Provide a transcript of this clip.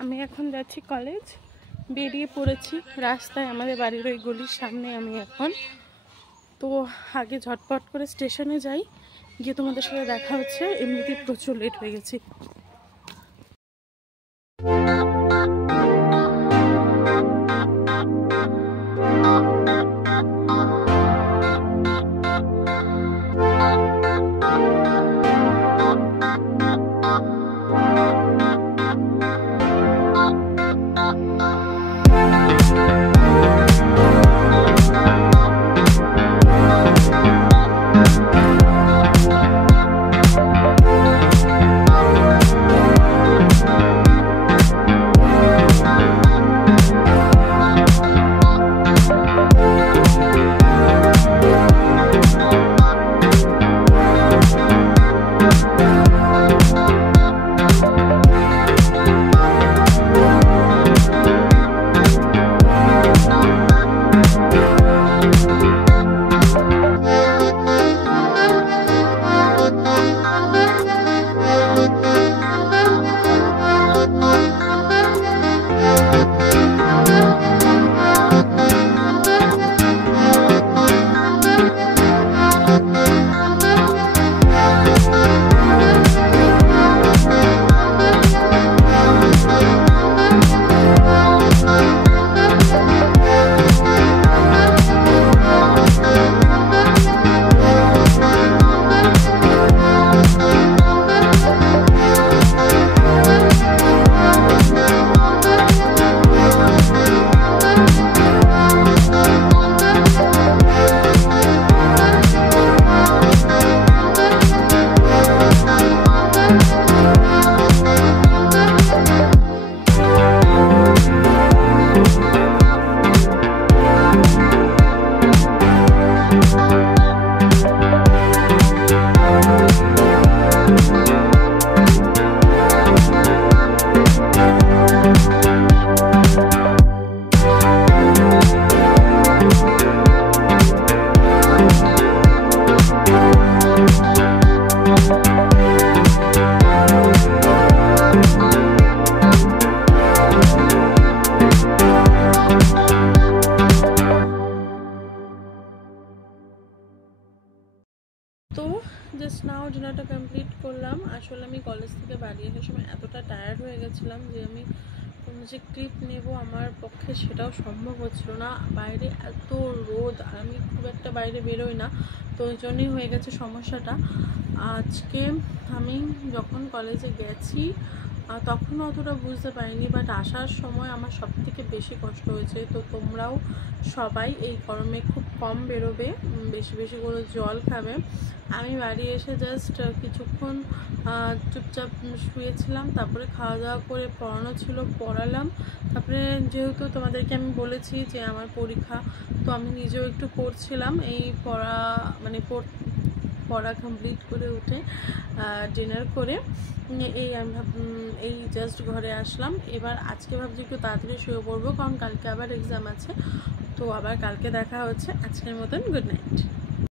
আমি এখন যাচ্ছি কলেজ, বেরিয়ে পড়েছি রাস্তায়, আমাদের বাড়ির ওই গলির সামনে আমি এখন। তো আগে ঝটপট করে স্টেশনে যাই, গিয়ে তোমাদের সাথে দেখা হচ্ছে। এমনিতেই প্রচুর লেট হয়ে গেছি। তো জাস্ট নাও ডিনারটা কমপ্লিট করলাম। আসলে আমি কলেজ থেকে বাড়ি আসার সময় এতটা টায়ার্ড হয়ে গেছিলাম যে আমি কোনো যে ক্লিপ নেব আমার পক্ষে সেটাও সম্ভব হচ্ছিল না। বাইরে এত রোদ, আর আমি খুব একটা বাইরে বেরোই না, তো ওই জন্যই হয়ে গেছে সমস্যাটা। আজকে আমি যখন কলেজে গেছি তখনও অতটা বুঝতে পারিনি, বাট আসার সময় আমার সব থেকে বেশি কষ্ট হয়েছে। তো তোমরাও সবাই এই গরমে খুব কম বেরোবে, বেশি বেশি করে জল খাবে। আমি বাড়ি এসে জাস্ট কিছুক্ষণ চুপচাপ শুয়েছিলাম, তারপরে খাওয়া দাওয়া করে পড়ানো ছিল পড়ালাম। তারপরে যেহেতু তোমাদেরকে আমি বলেছি যে আমার পরীক্ষা, তো আমি নিজেও একটু পড়ছিলাম। এই পড়া কমপ্লিট করে উঠে ডিনার করে এই জাস্ট ঘরে আসলাম। এবার আজকে ভাবছি একটু তাড়াতাড়ি শুয়ে পড়বো, কারণ কালকে আবার এক্সাম আছে। তো আবার কালকে দেখা হচ্ছে। আজকের মতন গুড নাইট।